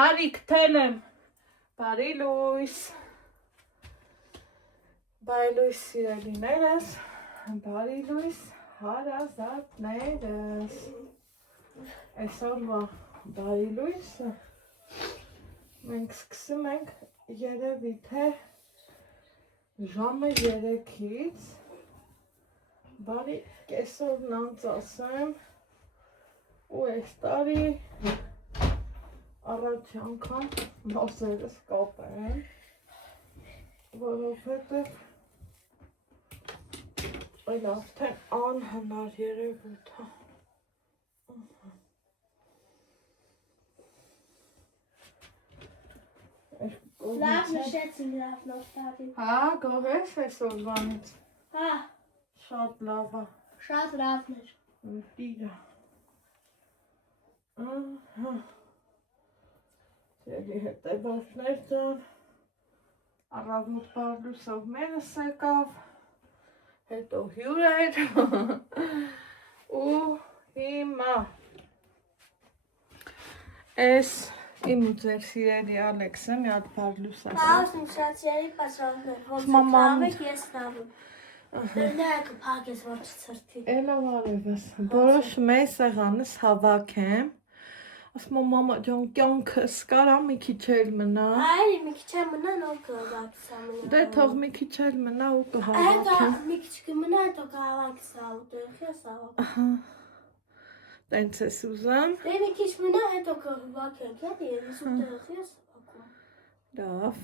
Արիք թելեմ, բարի լույս, սիրելիներս, բարի լույս, հարազատներս, այսօրվա բարի լույսը, մենք սկսում ենք երևի թե ժամը 3-ից, բարի կեսօրն անց ասեմ, ու այս տարի առաջ անգամ նոսերս կապեմ, որովհետև այլ արդեն անհնար երևույթ է։ Լավ նշեցին լավ նոստարի։ Հա, գողես այսօրվանից։ Հա, Շատ լավ է։ շատ լավն էր։ Տիրա։ Ձերի հետևորդներ ջան, առավոտ բարլուսով մենս եկավ, հետո հյուր էր ու հիմա այս իմ ու ձեր սիրելի Ալեքսը մի հատ բարլուս ասա։ Կաուս իմ շատ սիրելի պասաններ, ոնց տրավեք ես տրավում։ Դրնայակը պակ ես որ չծրթի։ Էլավ արևս, որոշում էի սեղանս հավաքեմ, ասում եմ մամա ջան կյանքս կարա մի քիչ էլ մնա։ Այլ մի քիչ է մնա նոր կհավաքս ամենը։ Դե թող մի քիչ էլ մնա ու կհավաքեմ։ Հետո մի քիչ կմնա, հետո կհավաքս աուտերխի ես ավակ։ Ահա։ Տենց ես ուզում։ Դե մի քիչ մնա, հետո կհավաքենք, էլի ես ուտերխի ես ավաքում։ Լավ։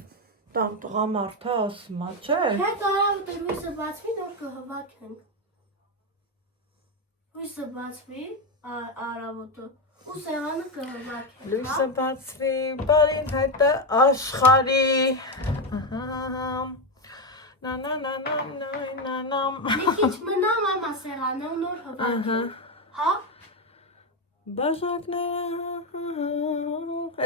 Տան տղամարդը ասում է, չէ։ Հետո առավոտը լույսը բացվի, նոր կհավաքենք։ Լույսը բացվի, առավոտը, ու սեղանը կհավաքենք։ Լույսը բացվի, բարին հետը աշխարի։ Նանանանանանանամ։ Մի քիչ մնա մամա սեղանը ու նոր հավաքենք։ Հա։ Բաժակները,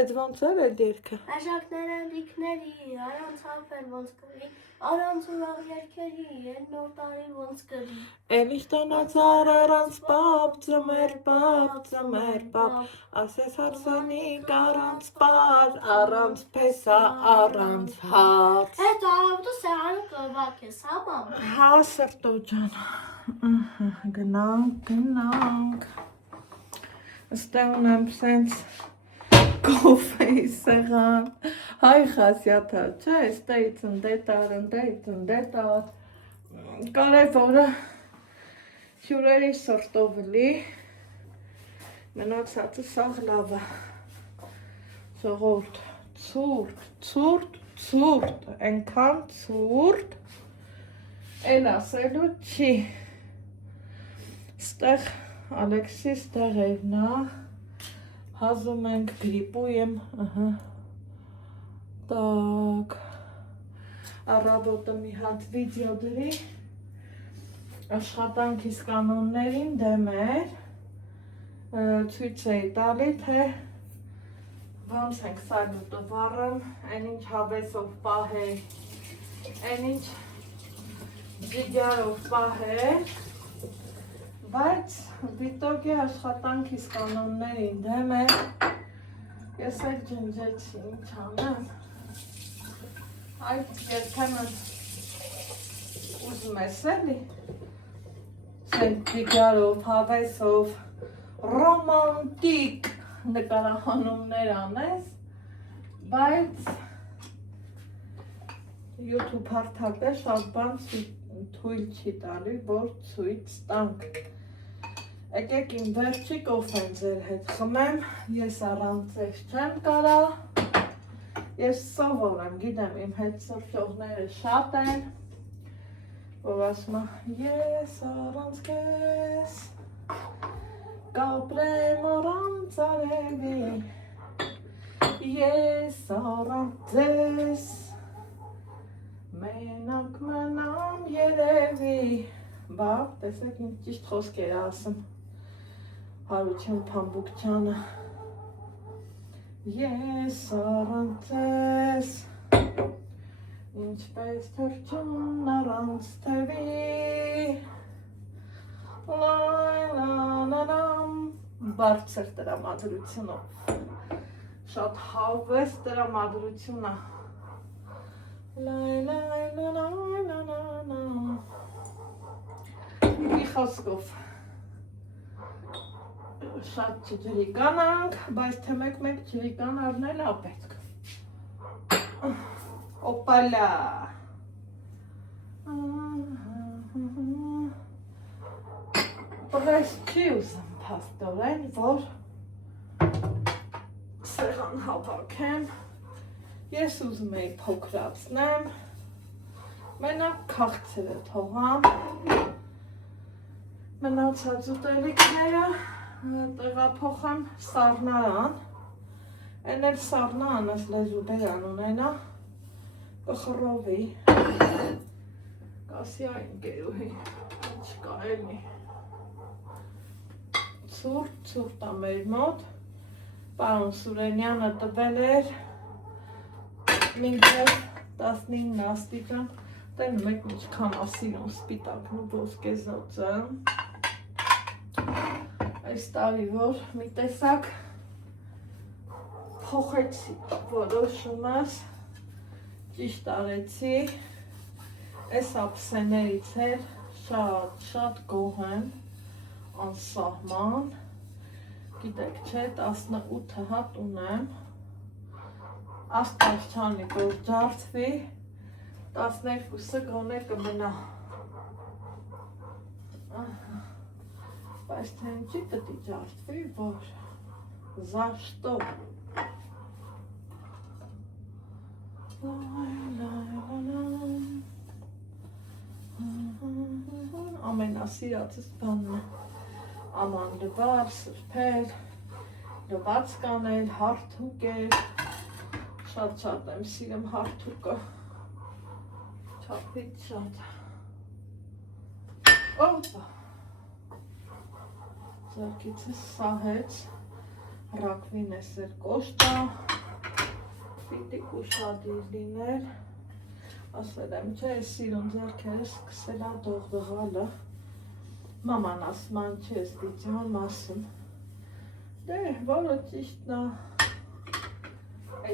այդ ոնց էր այդ երգը։ Բաժակները լիքների, առանց հապեր ոնց կրի, առանց ուրախ երգերի, են նոր տարի ոնց կրի։ Էլի տանածար առանց պապ, ծմեր պապ, ասես հարսանիկ առանց պար, առանց պեսա, առանց հաց։ Հետո առավոտը սեղանը կհավաքես, հա մամ։ Հա սրտո ջան, գնանք։ Ստեղ ունեմ սենց կոֆեի սեղան, հայ խասյաթա, չէ, ստեղից ընդետար, կարևորը հյուրերի սրտով լի, մնացածը սաղ լավ է, ժողովուրդ, ցուրտ, ենքան ցուրտ, էլ ասելու չի, ստեղ Ալեքսիս տեղ էր նա, հազում ենք գրիպույեմ, տակ, առավոտը մի հատ վիդեո դրի, աշխատանքիս կանոններին դեմ էր, ցույց էի տալի, թե ոնց ենք սալուտը վառում, այն ինչ հավեսով պահել, այն ինչ ջիգարով պահել, բայց վիտոկի աշխատանքիս կանոններին դեմ է, ես էլ ջնջեցի, ինչ անեմ, այդ երբեմն ուզում ես էլի, սենց ջիգարով, հավեսով, ռոմանտիկ նկարահանումներ անես, բայց YouTube հարթակը շատ բան թույլ չի տալի, որ ցույց տանք։ Եկեք իմ վերջի կոֆեն ձեր հետ խմեմ, ես առանց ձեզ չեմ կարա, ես սովոր եմ, գիտեմ իմ հետ սրճողները շատ են, որ ասում ես առանց կես, կապրեմ առանց արևի, ես առանց ձեզ, մենակ մնամ երևի, բա, տեսեք ինչ ճիշտ խոսքեր ասում, Հարություն Փամբուկչյանը, ես առանց ձեզ, ինչպես թրջուն առանց թևի, լայլանանամ, բարձր տրամադրությունով, Շատ հավես տրամադրություն է։ Մի խոսքով շատ ջրի կանանք, բայց թե մեկ ջրի կան առնել է պետք։ Օպալա։ Բայց չի ուզում փաստորեն, որ սեղան հավաքեմ, ես ուզում էի փոքրացնեմ, մենակ քաղցրը թողամ, մնացած ուտելիքները տեղափոխեմ սառնարան, են էլ սառնարան ես լեզու բերան ունենա, կխռովի, կասի այն գերուհի, ինչ կա էլի, ցուրտ է մեր մոտ, Պարոն Սուրենյանը տվել էր մինչև 19 աստիճան, տենում եք ինչքան ասիրում սպիտակն ու ոսկեզօծը, այս տարի որ մի տեսակ փոխեցի որոշումս, ճիշտ արեցի, այս ափսեներից էլ շատ գոհ եմ, անսահման, գիտեք չէ, 18 հատ ունեմ, աստված չանի, որ ջարդվի, 12-ը գոնե կմնա, բայց թե ինչի պետք է ջարդվի, որ за что? Ամենասիրածս բանն է, աման լվար, սրբել, լված կանել, հարթուկել, շատ եմ սիրեմ հարթուկը, չափից շատ, օպա, ձեռքիցս սահեց, ռակվին էսեր կոշտա, պիտի ուշադիր լինել, ասել եմ չէ, սիրուն ձեռքերս սկսելա դողդողալը, մաման ասման չես դիցան մասում, դե, որը ճիշտնա,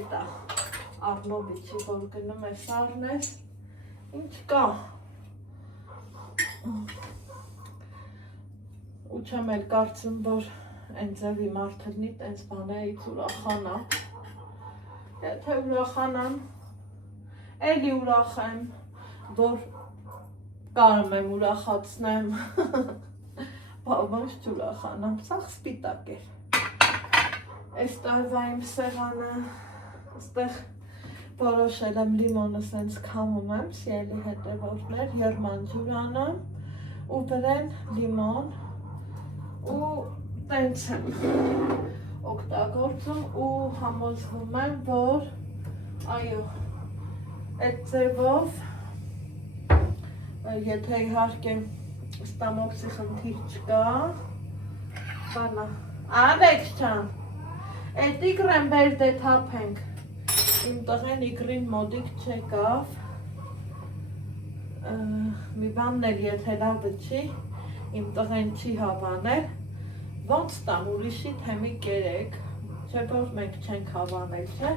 էտա, Արնովիչի, որ գնում է սարնես, ինչ կա, ու չեմ էլ կարծում, որ են ձևի մարդրնի տենց բաներից ուրախանա, եթե ուրախանամ, էլի ուրախ եմ, որ կարում եմ ուրախացնեմ, բավանց չուրախանամ, սաղ սպիտակ էր, այս տարվա իմ սեղանը, ստեղ որոշել եմ լիմոնը սենց կամում եմ, սիելի հետևորդներ, եռման ջուրանում, ու վրեն լիմոն, ու տենց եմ օգտագործում ու համոզվում եմ, որ այո, այդ ձևով, եթե իհարկե ստամոքսի խնդիր չկա, բանա, Ալեքս ջան, այդ իգրեն բեր դե թափենք, իմ տղեն իգրին մոդիկ չեկավ, մի բանն էլ եթե լավը չի, իմ տղեն չի հավանել, ոնց տամ ուրիշի թեմի կերեք, չէ որ մենք չենք հավանել, չէ,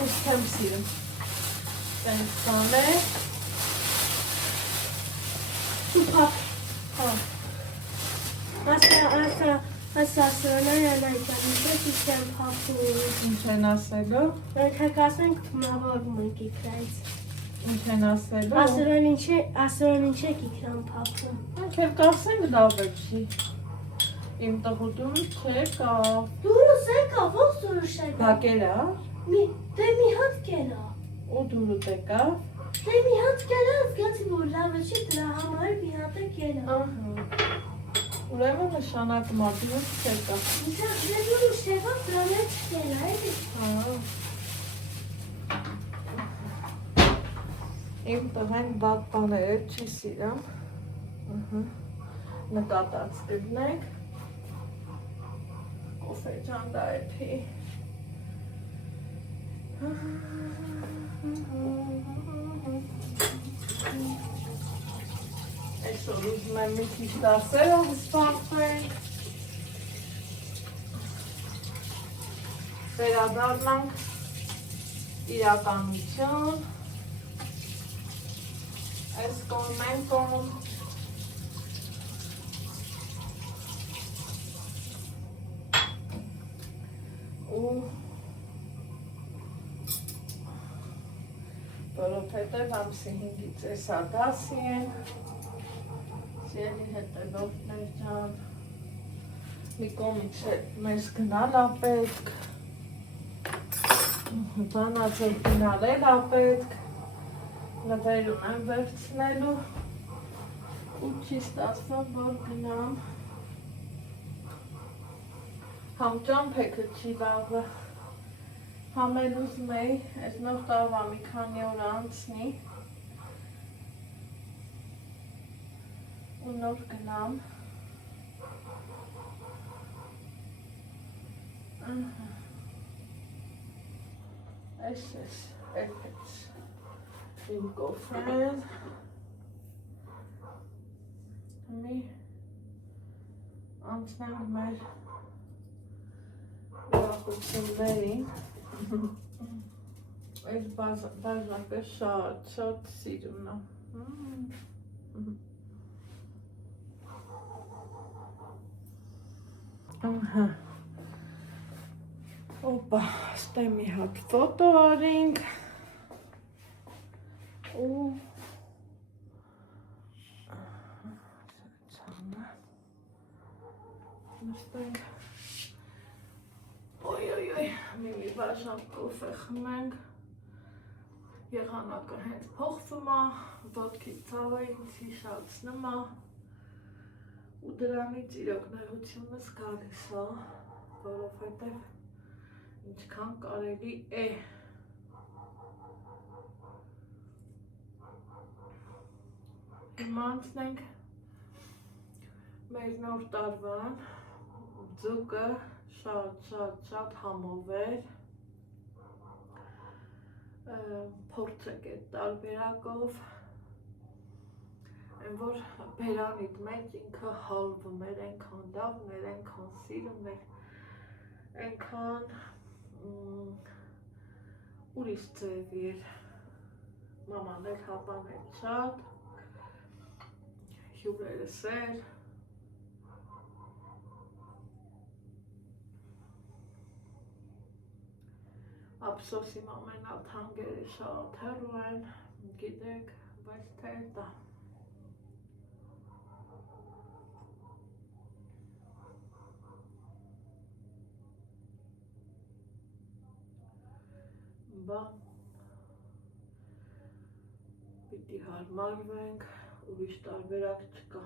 ինձ չեմ սիրում, տենց բան է, սուպապ, Ասա սրոնան այնքանից չեմ փախում։ Ինչ են ասելու։ Մենք ասենք թմավորում ենք իքրայից։ Ինչ են ասելու։ Ասրոն ինչ եք իքրան փախում։ Մենք էլ կասենք լավ է չի։ Իմ տղուտում չեկավ։ Դուրս եկավ, ոնց դուրս եկավ։ Բա կերա։ Դե մի հատ կերա։ Ու դուրս եկավ։ Դե մի հատ կերա, զգացի որ լավ է չի, դրա համար մի հատ է կերա։ Ուրեմն նշանակում է դուրս չեկավ։ Իսկ դուրս եկավ, դրա մեջ կերա, էլի։ Իմ տղեն բադ բաները չի սիրում։ Նկատած կգնենք։ Կոֆե ջան դա էփի։ Այսօր ուզում եմ մի քիչ դասերով զբաղվենք։ վերադառնանք իրականություն, այս կողմ են կողմ, ու որովհետև ամսի 5-ից էսա դասի են, սիրելի հետևորդներ ջան, մի կողմից մեզ գնալ ա պետք, բանացել գնալել ա պետք, նվերում եմ վերցնելու ու չի ստացվում, որ գնամ, համ ճամփեքը չի լավը, համ էլ ուզում էի, այս նոր տարվա մի քանի օր անցնի ու նոր գնամ, այս իմ կոֆրեն, մի անցնենք մեր ուրախություններին, այս բաժնապես շատ սիրուն է, Օպա, ստե մի հատ ֆոտո արինք ու նստենք մի բաժան կոֆե խմենք, եղանակը հենց փոխվում է, ոտքի ցավը ինձ հիշացնում է ու դրանից իրոք նեղությունս գալիս է, որովհետև ինչքան կարելի է հիմա անցնենք մեր նոր տարվան, ձուկը շատ համով էր, փորձեք այդ տարբերակով, այն որ բերանիդ մեջ ինքը հալվում էր, այնքան լավն էր, այնքան սիրուն էր, այնքան ուրիշ ձև էր, մաման էլ հապան էր շատ, հյուրերս էր, ափսոս իմ ամենաթանկերը շատ հեռու են, գիտեք, բայց թե դա պիտի հարմարվենք, ուրիշ տարբերակ չկա։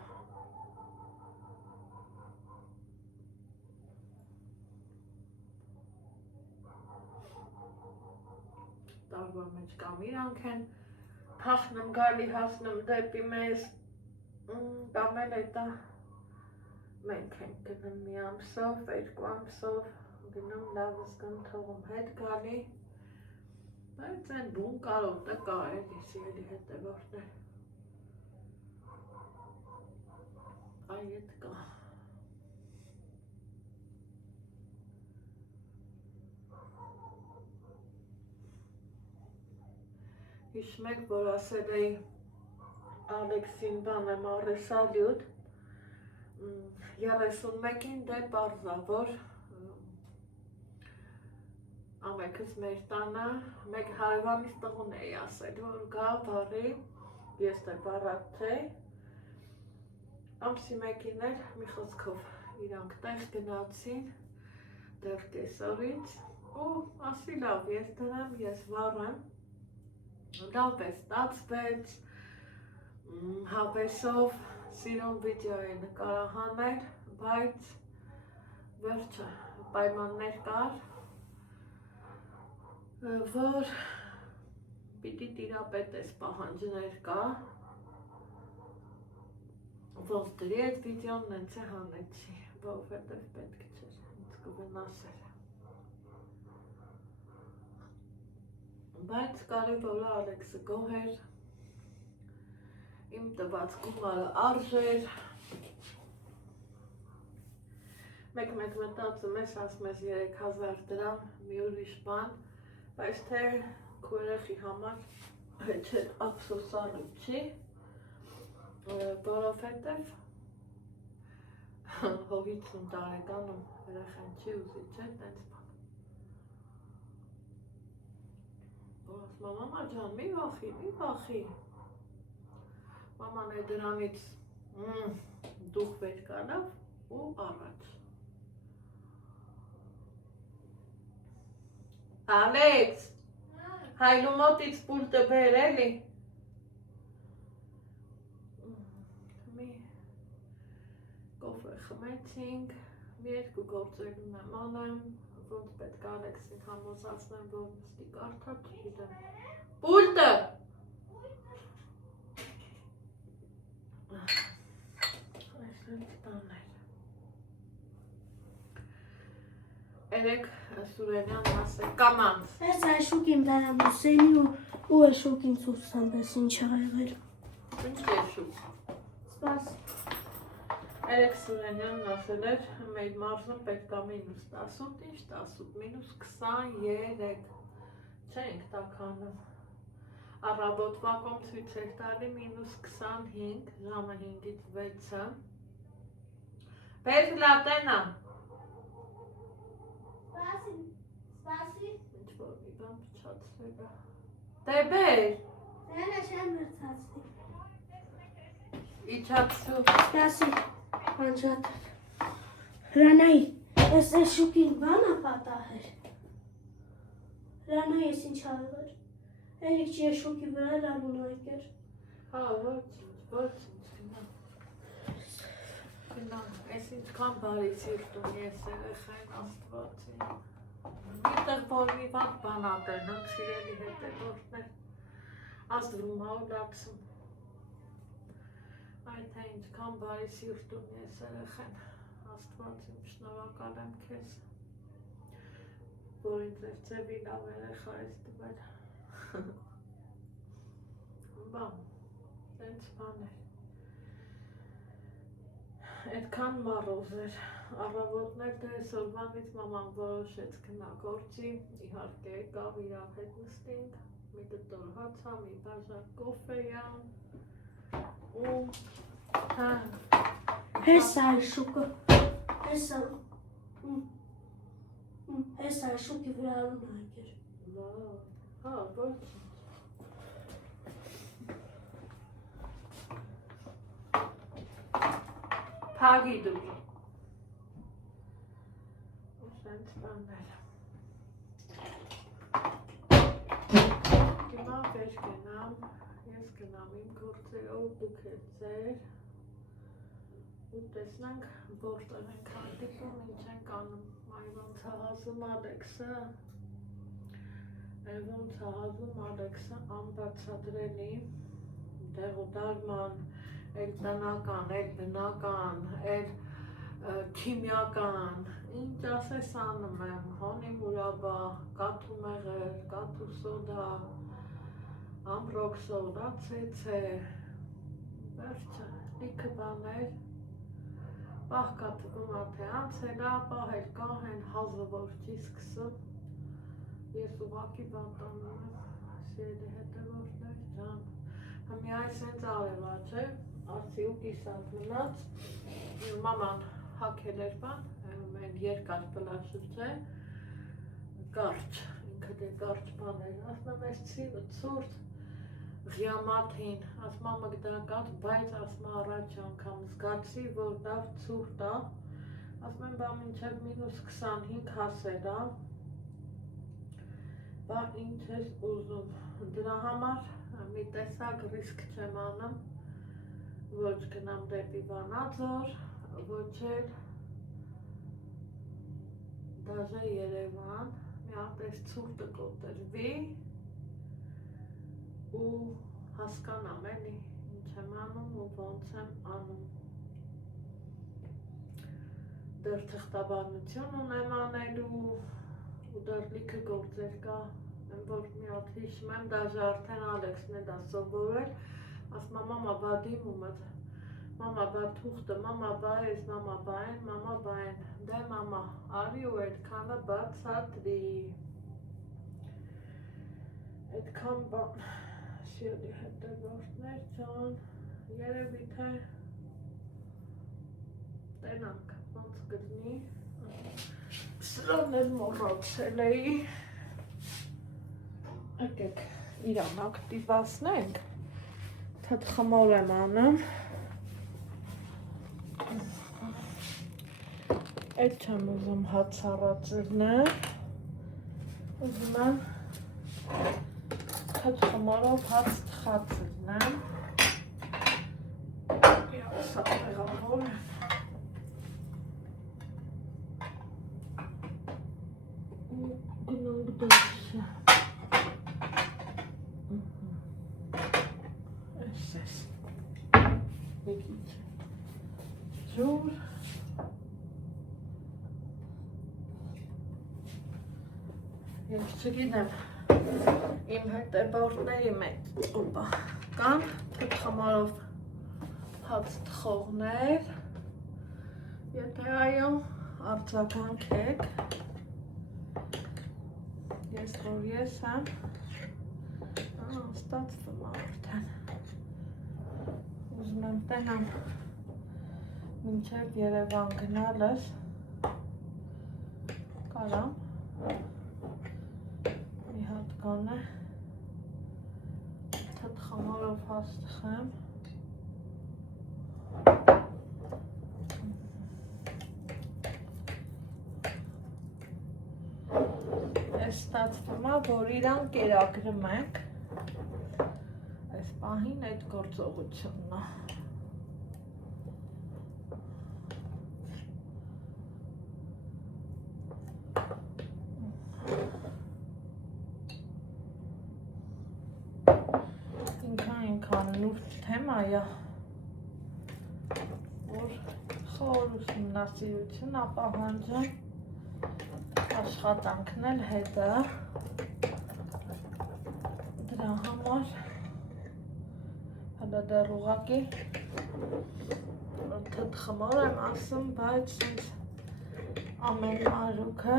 Տարվա մեջ կամ իրանք են փախնում գալի հասնում դեպի մեզ, կամ էլ էտա մենք ենք գնում մի ամսով, երկու ամսով, գնում լավ զգում թողում հետ գալի, բայց այն բուն կարոտը կա էլի սիրելի հետևորդներ, այդ կա։ Հիշում եք, որ ասել էի Ալեքսին բան եմ առեսալյուտ, 31-ին դե պարզա, որ ամեքս մեր տանը, մեկ հարևանից տղուն էի ասել, որ գա բարի, ես դե բարակ թե, ամսի մեկին էր մի խոսքով իրանք տեղ գնացին, դեռ կեսօրից, ու ասի լավ, ես դրեմ, ես վառեմ, լավ է ստացվեց, հավեսով սիրուն վիդեո է նկարահանել, բայց վերջը պայմաններ կար, որ պիտի տիրապետես պահանջներ կա, ոնց դրի այդ վիդեոն նենց է հանեցի, որովհետև պետք չէր, ինձ կվնասեր։ Բայց կարևորը Ալեքսը գոհ էր, իմ տված գումարը արժեր, մեկ մտածում ես, ասում ես 3000 դրամ, մի ուրիշ բան, բայց թե քո երեխի համար հետ ափսոսանալու չի, որովհետև հո 50 տարեկանում երեխան չի ուզի, չէ, տենց բան։ Որ ասում եմ, մամա ջան, մի վախի, մաման է դրանից դուխ վեր կանավ ու առաջ։ Ալեքս, հայլու մոտից պուլտը բեր էլի։ Մի կոֆե խմեցինք, մի երկու գործեր ունեմ անեմ, ոնց պետք է Ալեքսին համոզացնեմ, որ նստի կարդա, չգիտեմ։ Պուլտը։ Այսինքն տաներ։ Երեք Սուրենյան ասել կամանց։ Ես այս շուկին դարամ Հուսեյնի ու այս շուկին ցույցան պես ինչ ա եղել։ Ինչ է շուկ։ Սպաս։ Երեք Սուրենյանն ասել էր մեր մարզում պետք է -18, ինչ 18, -23։ Չենք տականում։ Առավոտվա կողմ ցույց էր տալի -25, ժամը 5-ից 6-ը։ Բեր լատենա։ Սպասի։ Ինչ որ մի բան փչացրել է։ Դե բեր։ Դենա չեմ մրցացնի։ Իջացու։ Սպասի։ Անջատ։ Հրանայի, ես այս շուկին բան ա պատահել։ Հրանայի, ես ինչ ա եղել։ Էլիք չի ես շուկի վրա լարուն այկեր։ Հա, ոչինչ, գնա, ես ինչքան բարի սիրտ ունի ես երեխային Աստվածին։ Միտեղ որ մի վատ բան ատեն, հմ սիրելի հետևորդներ, ազդվում ա ու լացում։ Այդ թե ինչքան բարի սիրտ ունի ես երեխային Աստվածին, շնորհակալ եմ քեզ, որ ինձ էր ծևի լավ երեխա ես տվել։ Բան, տենց բան էր։ Այդքան մառոզ էր, առավոտներ դե այսօրվանից մաման որոշեց գնա գործի, իհարկե եկավ իրար հետ նստինք, մի կտոր հացա, մի բաժակ կոֆեյա ու Հեսա է շուկը, հեսա է շուկի վրա լարուն այկեր։ Հա, ոչինչ։ Փագի դու։ Սենց բաններ։ Հիմա վեր գնամ, ես գնամ իմ գործերով, դուք էլ ձեր ու տեսնենք որտեղ ենք հանդիպում, ինչ ենք անում, այ ոնց ա հազում Ալեքսը, ոնց ա հազում Ալեքսը անբացատրելի, դեղ ու դարման, էլ տնական, էլ բնական, էլ քիմիական, ինչ ասես անում եմ, հոնի մուրաբա, կաթու մեղր, կաթու սոդա, ամբրոք սոդա, ցեցե, վերջը, լիքը բաներ, պահկա թվում ա թե անցել ա, պահել կահեն, հազը որ չի սկսում, ես ուղակի բատանում եմ, սիրելի հետևորդներ, ջան, հմի այս հենց արևա, չէ, արցի ու կիսատ մնաց, մաման հակել էր բան, մեր երկար պլաշուց է, կարճ, ինքը դե կարճ բան էր, ասմամ ես ծուրտ, ղյամաթին, ասմամը գդակած, բայց ասմա առաջ անգամ զգացի, որ դավ ծուրտ ա, ասմեմ բա մինչև -25 հասել ա, բա ինչ ես ուզում, դրա համար մի տեսակ ռիսկ չեմ անում, ոչ գնամ դեպի Վանաձոր, ոչ էլ դաժե Երևան, մի ատես ծուրտը կոտրվի ու հասկանամ էլի ինչ եմ անում ու ոնց եմ անում։ Դեռ թղթաբանություն ունեմ անելու ու դեռ լիքը գործեր կա, որ մի հատ հիշում եմ, դաժե արդեն Ալեքսն է դա սովորել, ասմա մամա բա դիմումդ, Մամա բա թուղթը, մամա բա ես, մամա բա են, մամա բա են, դե մամա, արի ու այդքանը բացատրի, այդքան բան, սիրելի հետևորդներ ջան, երևի թե տենանք, ոնց գտնի, սրան էլ մոռացել էի, եկեք իրան ակտիվացնենք, թթխմոր եմ անում, այդ չեմ ուզում հաց առածրնել, ուզում եմ թթխմորով հաց թխածրնեմ, սա տեղավոր է, գնանք դուրսը, ես, մի քիչ ջուր, ես չգիտեմ, իմ հետևորդների մեջ կան թթխմորով հաց թխողներ, եթե այո, արձագանքեք, ես որ ես եմ, ստացվում արդեն, ուզում եմ տենամ, մինչև Երևան գնալս, կարամ, մի հատ կանը, թթխմորով հաց թխեմ, այս ստացվում է, որ իրան կերակրում ենք, այս պահին այդ գործողությունն է, ինքան նուրդ թեմա է, որ խոր ուսումնասիրություն ապահանջում, աշխատանքն էլ հետ է, դրա համար հələ դեռ ուղղակի թթխմոր եմ ասում, բայց ամեն մարուքը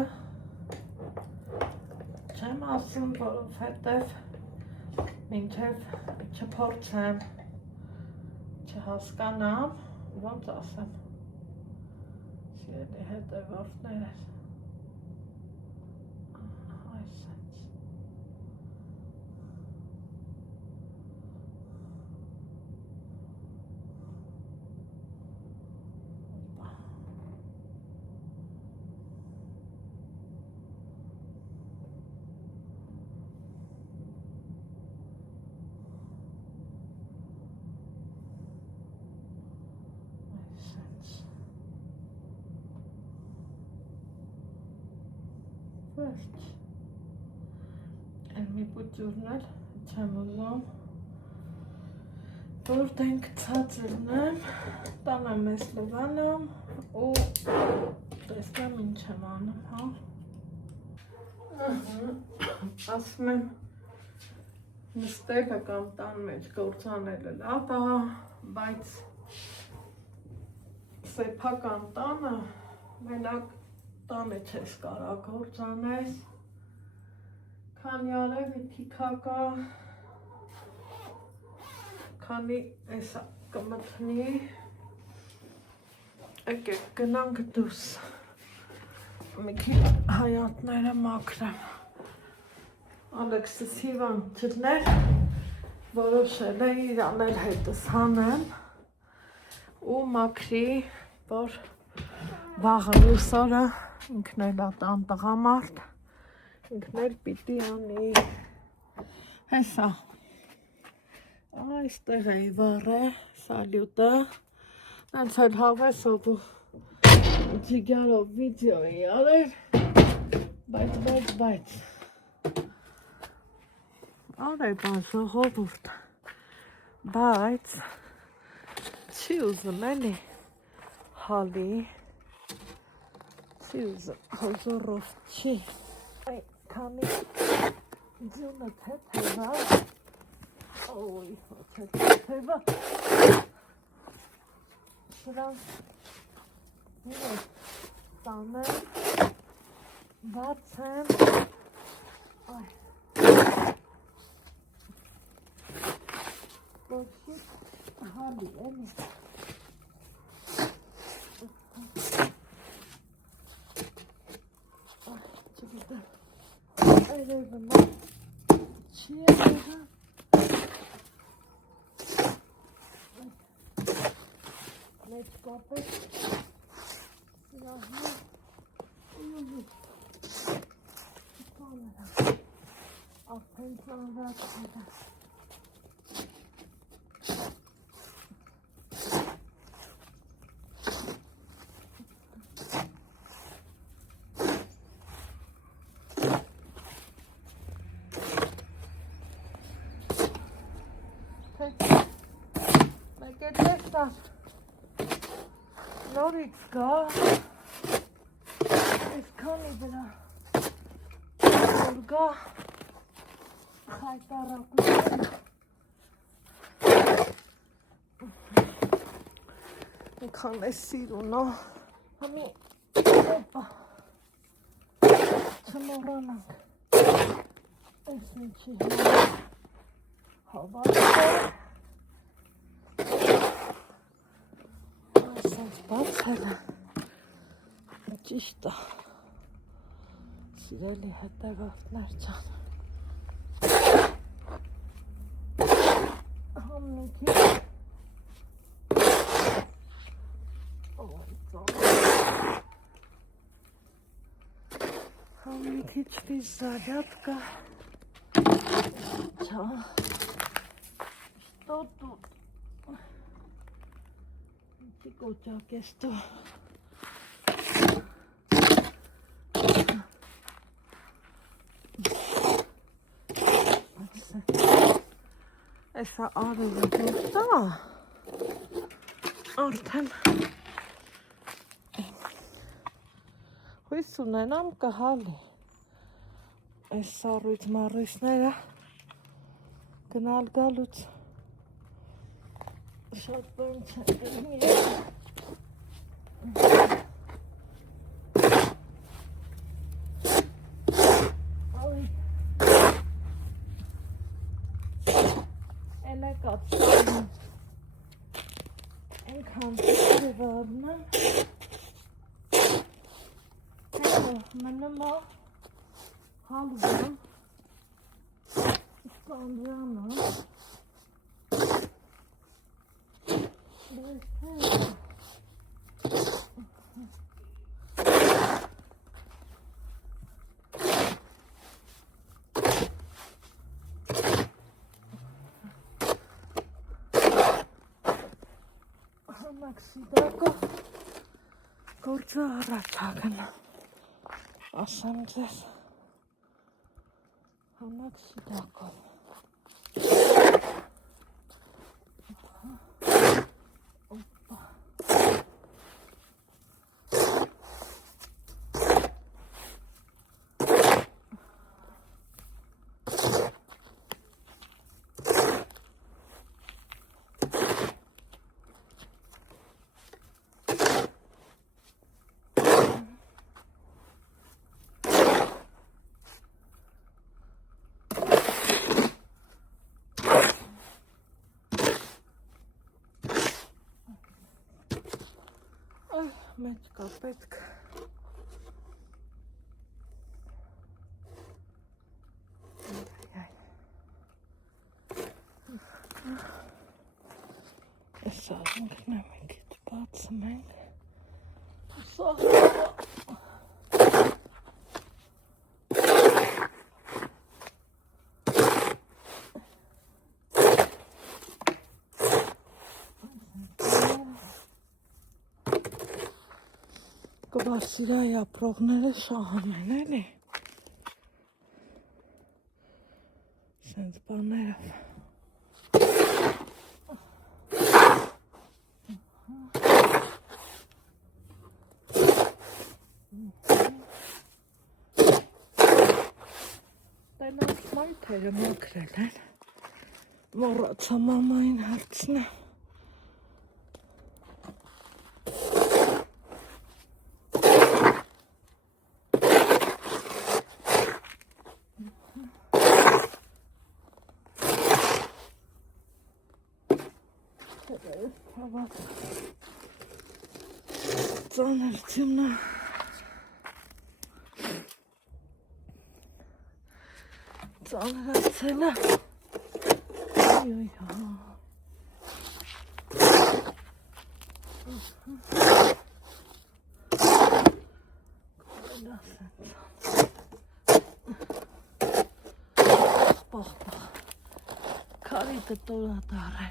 չեմ ասում, որովհետև մինչև չփորձեմ, չհասկանամ, ոնց ասեմ, սիրելի հետևորդներս, այսպես, վերջ, են մի պուճուրն էլ չեմ ուզում, որ դենք ծածրնեմ, տանեմ ես լվանամ ու տեսնեմ ինչ եմ անում, հա, ասում եմ նստելը կամ տան մեջ գործանելը լավ է, բայց սեփական տանը մենակ տանը չես կարա գործանես, քանի արևի թիքակա, քանի էսա կմթնի, եկեք գնանք դուրս, մի քիչ հայատները մաքրեմ, Ալեքսս հիվան չլներ, որոշել է իրան էլ հետս հանեմ ու մաքրի, որ վաղը լույս օրը ինքն էլ տան տղամարդ, ինքն էլ պիտի անի, հեսա, այստեղ էի վառե, սալյուտը, նենց էլ հավեսով ու ջիգարով վիդեո էի արել, բայց, արել բան ժողովուրդ, բայց, չի ուզում էլի, հալի, չի ուզում, հոզորով չի, այ քանի ձյունը թեթևա, օй, թեթևա, Սրանք տանեմ, բացեմ, ոչի հալի էլի, չգիտեմ, այրևը նա չի է եղա, մեջ կապեց, սրահնա, արդեն ծանրած հետը, մեկ է տեսար, նորից գա, այսքանի վրա որ գա խայտարակություն Քան է սիրունո համի օպա չմոռանանք այս ինչի հավաք այսպես բացել է ճիշտ է սիրելի հետևորդներ ջան համնիքի Մի քիչ зарядка. Что тут? Тикотяки что? Essa արևը դուրտա արդեն հույս ունենամ կհալի այս սառույց մարույցները գնալ գալուց շատ բան չեն կացնում այնքան ձևառնեմ հետո մնում է հալվում ստանդրանը Սիդակը գործը առաջակն ասեմ ձեզ հանակ սիդակը օպա մեջ կա պետք այս աղունքն է մենք իտ բացում ենք Կվասիրայի ապրողները շահում են, էլի սենց բաներով Տենանք մայթերը մոքրել են մոռացա մամային հարցնեմ Ծանրությունն ծանրացել է քարիկը տորադար է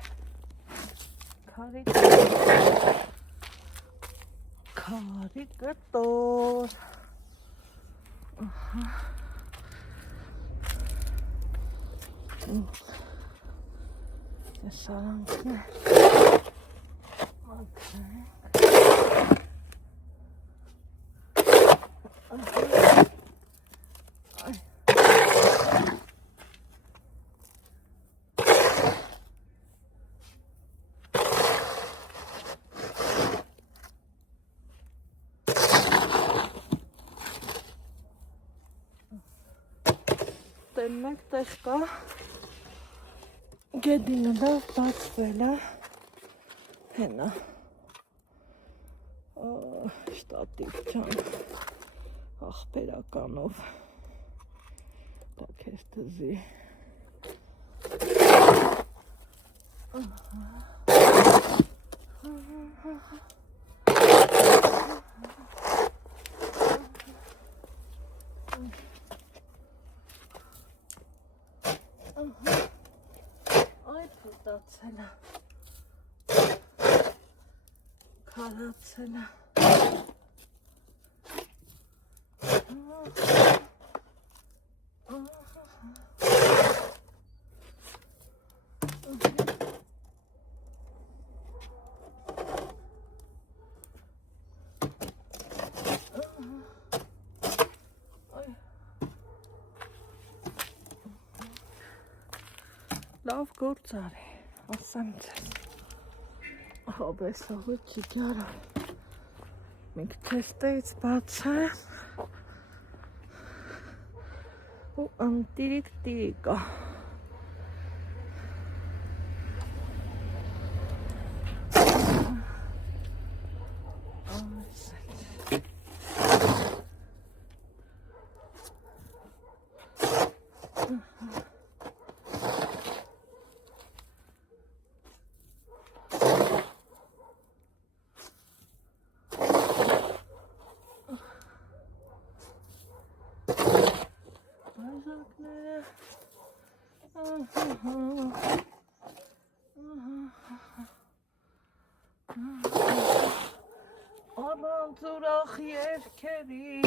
քարիկը տոր Սարանքն է Տեն մեկ տեղ կա գեդինը լավ բացվել է հենա շտատիվ չան աղբերականով դա կեզ տզի Այդացել է, քարացել է, լավ գործ արի, ասեմ ձեզ, հաբեսաղը չի գարա, մենք թեստեից բացեմ ու անտիրիկ տիրիկա, Առանց ուրախ երգերի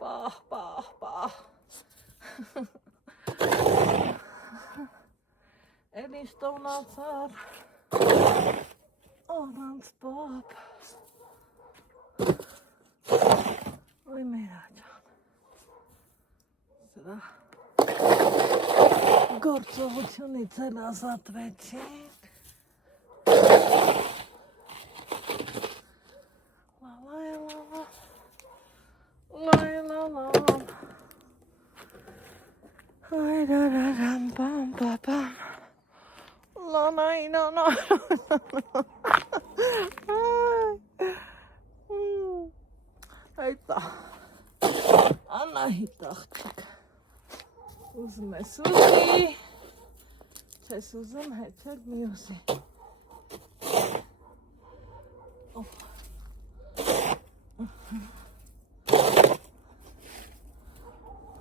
պահ էլի ստոնացար առանց պապ ոյ մերա ջան սրա գործողությունից էլ ազատվեցինք Այդա Անահիտ աղջիկ ուզում ես ուզի չես ուզում հետել մի ուզի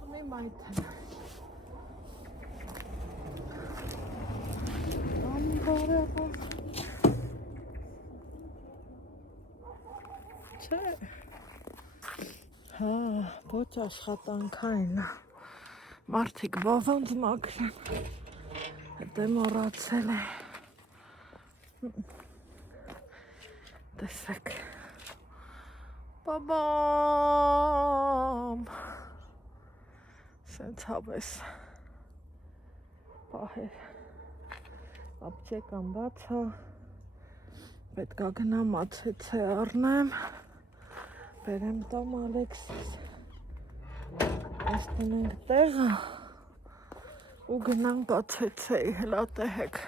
Ունի մայթել Չէ Հա, ոչ աշխատանքային մարդիկ բավանց մաքրեն Հետե մոռացել է Տեսեք Բաբամ Սենց հավես Պահեր Ապչեկան բացա Պետք է գնամ ացեցե առնեմ Բերեմ տամ Ալեքսիս Ես տնենք տեղը ու գնանք ացեցեի հլատեհեք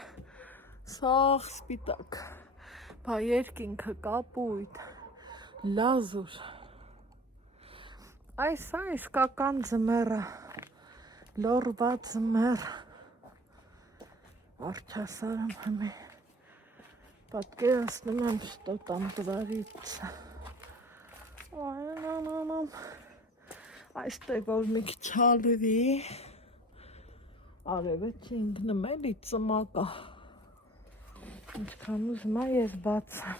սաղ սպիտակ բա երկինքը կապույտ լազուր այս իսկական ձմեռը լորված ձմեռ Արչասարում հմի պատկերացնում եմ что там творится այստեղ որ մի քիչ հալվի արևը չընկնում էլի ծմակա ինչքան ուզում ա ես բացեմ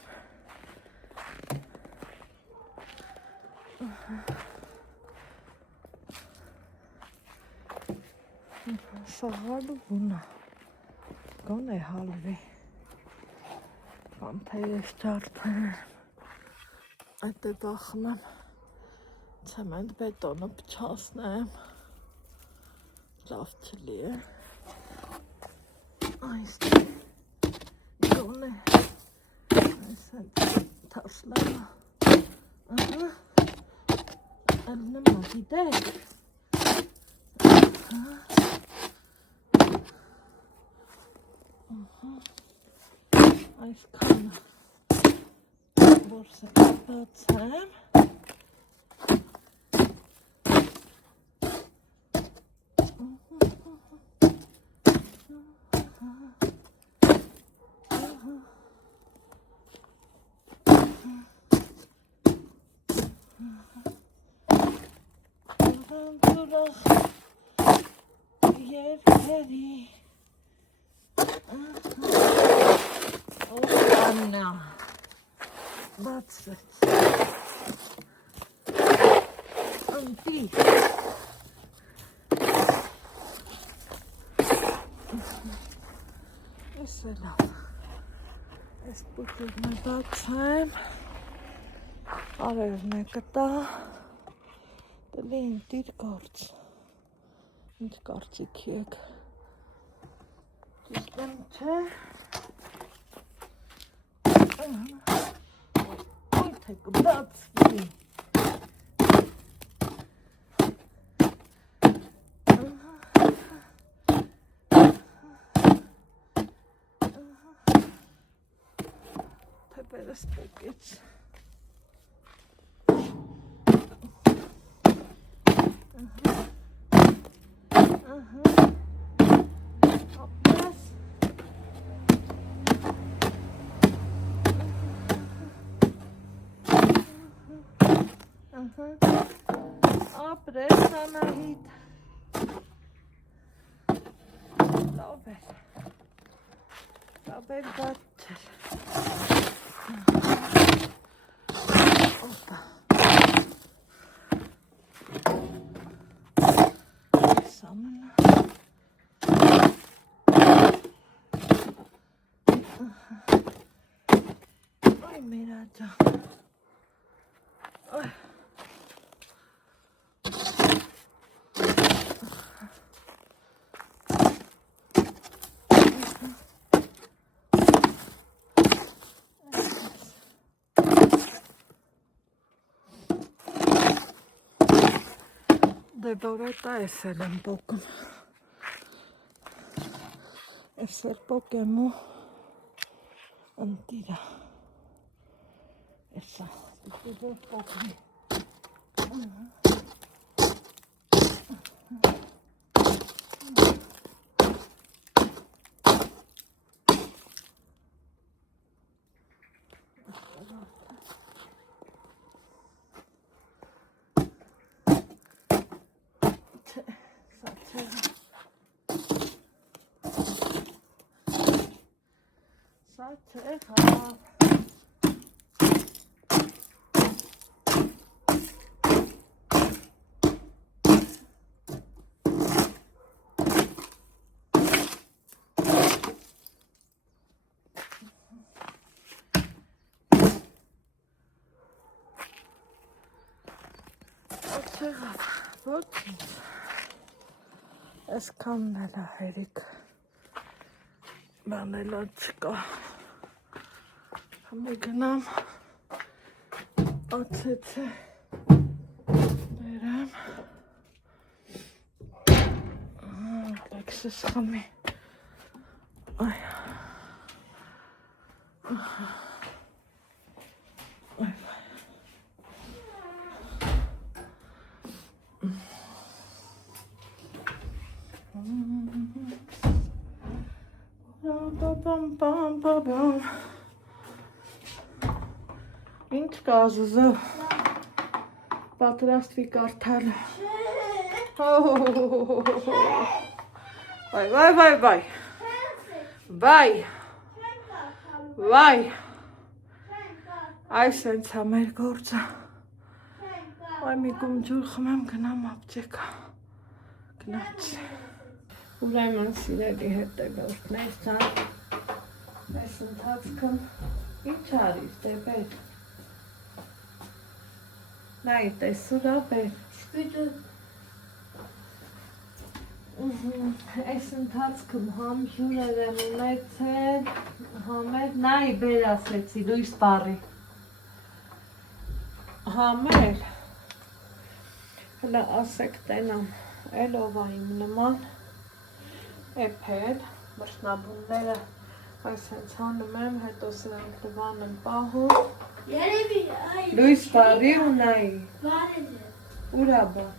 սաղալու բունա գոնե հալվի կամ թե ես ջարդեմ այդ է դախում եմ ցեմենտ բետոնը փչացնեմ լավ չլի է այստեղ գոնե այս թասլավա ալնեմ գիտեք այսքանը որսը բացեմ երկերի Աննա բացվեց ընտի ես է լավ ես պուտուրն է բացեմ արևն է կտա դլի ինտիր գործ ինչ կարծիքի եք ճիշտ եմ չէ Ой, ты куда-то Теперь распокоиться. Ապրես Անահիտ լավ էր բաց չեր օպա սամնա այ մերա ջան այ Դեբորոտա ես էլ եմ պոկում ես էլ պոկեմ ու ընտիրա եսա դուր պոկնի Ոչինչ այսքանն էլ է հերիք բանելա չկա համի գնամ ացեցե բերեմ լեք կեսս խմի։ Այ։ Բամ։ Ինչ կազուզը։ Պատրաստվի կարդալը։ Վայ։ Այս հենց է մեր գործը։ Այ մի կում ջուր խմեմ գնամ ապտեկա։ Գնաց։ Ուրեմն սիրելի հետևորդներ ցան։ Այս ընթացքում ինչ արիր դե բեր։ Նայ տեսուրա բեր։ Շպիտը։ Այս ընթացքում համ հյուրեր եմ ունեցել, համ էլ նայ բեր ասեցի լույս բարի։ Համ էլ հլա ասեք տենամ էլ ով է իմ նման էփել մշնաբունները այս հենց հանում եմ, հետո սրանք դվան եմ պահում։ Երևի այ Լույս բարի ու նայի։ բարի է։ Ուրա բա։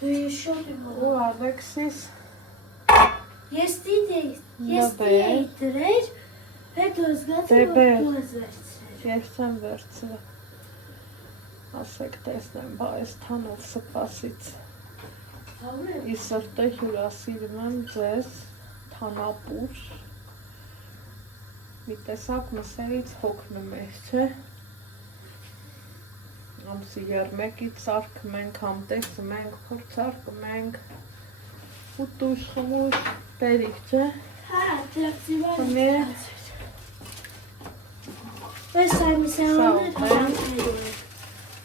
Շոտ եմ Ու Ալեքսիս։ Ես դիտեի դրեր, հետո զգացի որ դու ես վերցրել։ Ես եմ վերցրել։ Ասեք տեսնեմ, բա այս թանով սպասից։ Ի սրտե հյուրասիրում եմ ձեզ թանապուր։ Մի տեսակ մսերից հոգնում եք, չէ։ Ամսի 1-ից սարքում ենք, համ տեսում ենք, փորձարկում ենք, ուտուշ, խմուշ, բերիք, չէ։ Հա, դրացիվար։ Խմեր։ Պես սայմիսեղանը հավաքելու է,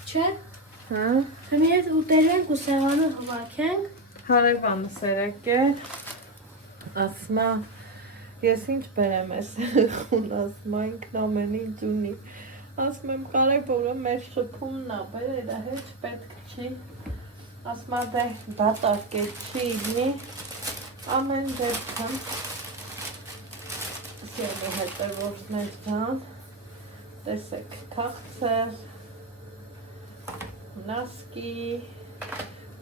չէ։ Հա։ Հմի հետ ուտել ենք ու սեղանը հավաքենք։ Հարևանս երեկել, ասմա, ես ինչ բերեմ ես խուն, ասմա ինքն ամեն ինչ ունի, ասմ եմ կարևորը մեր շփումն է, բերելը հեչ պետք չի, ասմա դե դատարկել չի իլնի, ամեն դեպքն, սյելի հետևորդներ ջան, տեսեք քաղցր, նասկի,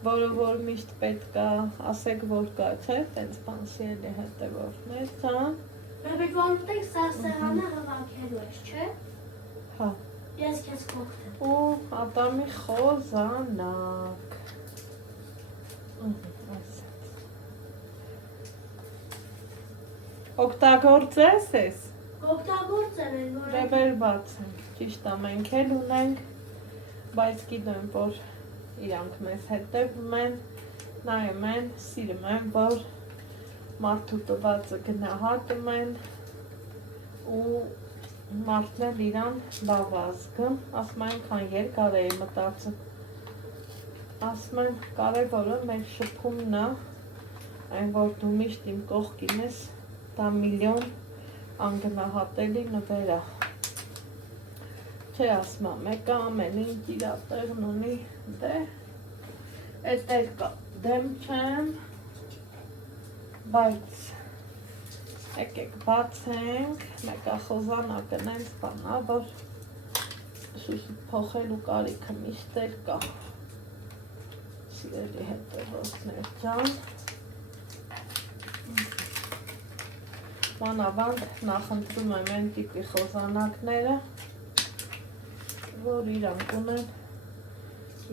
որը որ միշտ պետք է, ասեք որ կա, չէ, տենց բան սիրելի հետևորդներ ջան։ Բեբի ոնտեք սա սեղանը հավաքելու ես, չէ։ Հա։ Ես քեզ կօգնեմ։ Ու Ադամի խոզանակ։ Օգտագործես ես։ Օգտագործել են, որ Դե բեր բացենք, ճիշտ է, մենք էլ ունենք, բայց գիտեմ, որ իրանք մեզ հետևում են, նայում են, սիրում են, որ մարդու տվածը գնահատում են ու մարդն էլ իրան լավ ազգում, ասում են քան երկար է մտածում, ասում են կարևորը մեր շփումն է, այն որ դու միշտ իմ կողքին ես, դա միլիոն անգնահատելի նվեր է, չէ ասում եմ, մեկը ամեն ինչ իր տեղն ունի, դե, էդ էլ կա, դեմ չեմ, բայց եկեք բացենք, մեկը խոզանակը նենց բանա, որ շուշիտ փոխելու կարիքը միշտ էլ կա, սիրելի հետևորդներ ջան, մանավանդ նախընտրում եմ են տիպի խոզանակները, որ իրանք ունեն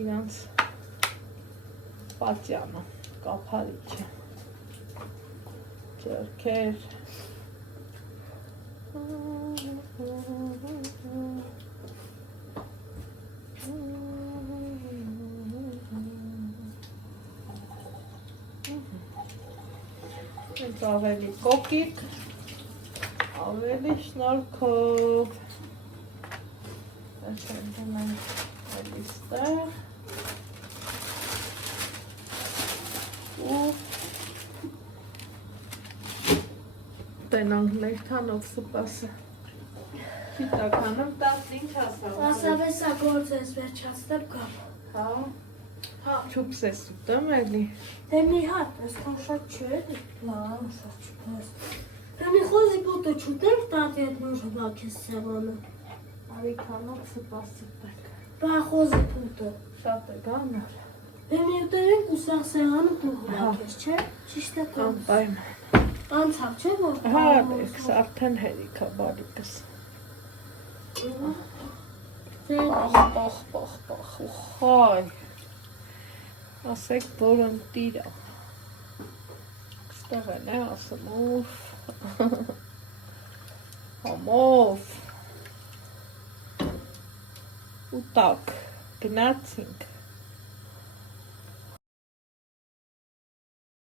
իրանց պատյանը, կափարիչը, ջերքեր, Ինձ ավելի կոկիկ, ավելի շնորհքով, այս ընդում ենք այլիստեղ, ու տենանք մեր թանով սպասը, Չիտականում տաս ինչ ասավ։ ասավ էսա գործ ես վերջացնեմ կամ։ Հա, Հա։ Չուպս ես ուտում էլի։ Դե մի հատ, այսքան շատ չէ, լավ, շատ չպես։ Դե մի խոզի պուտը չուտենք, տատի հետ նոր հվակ ես սեղանը։ Արի կանոց սպասիպեք։ Բա խոզի պուտը։ Շատ է գանար։ Դե մի ուտերենք ու սաղ սեղանը դու հվակ ես, չէ։ Ճիշտ է կոմ։ Անպայման։ Անցավ չէ, որ Հա, դեքս արդեն հերիքա բարիկս։ Պախ, ուխայ։ Ասեք բորըն տիրա։ Ստեղ են է ասում ուվ։ Համով։ Ու տակ, գնացինք։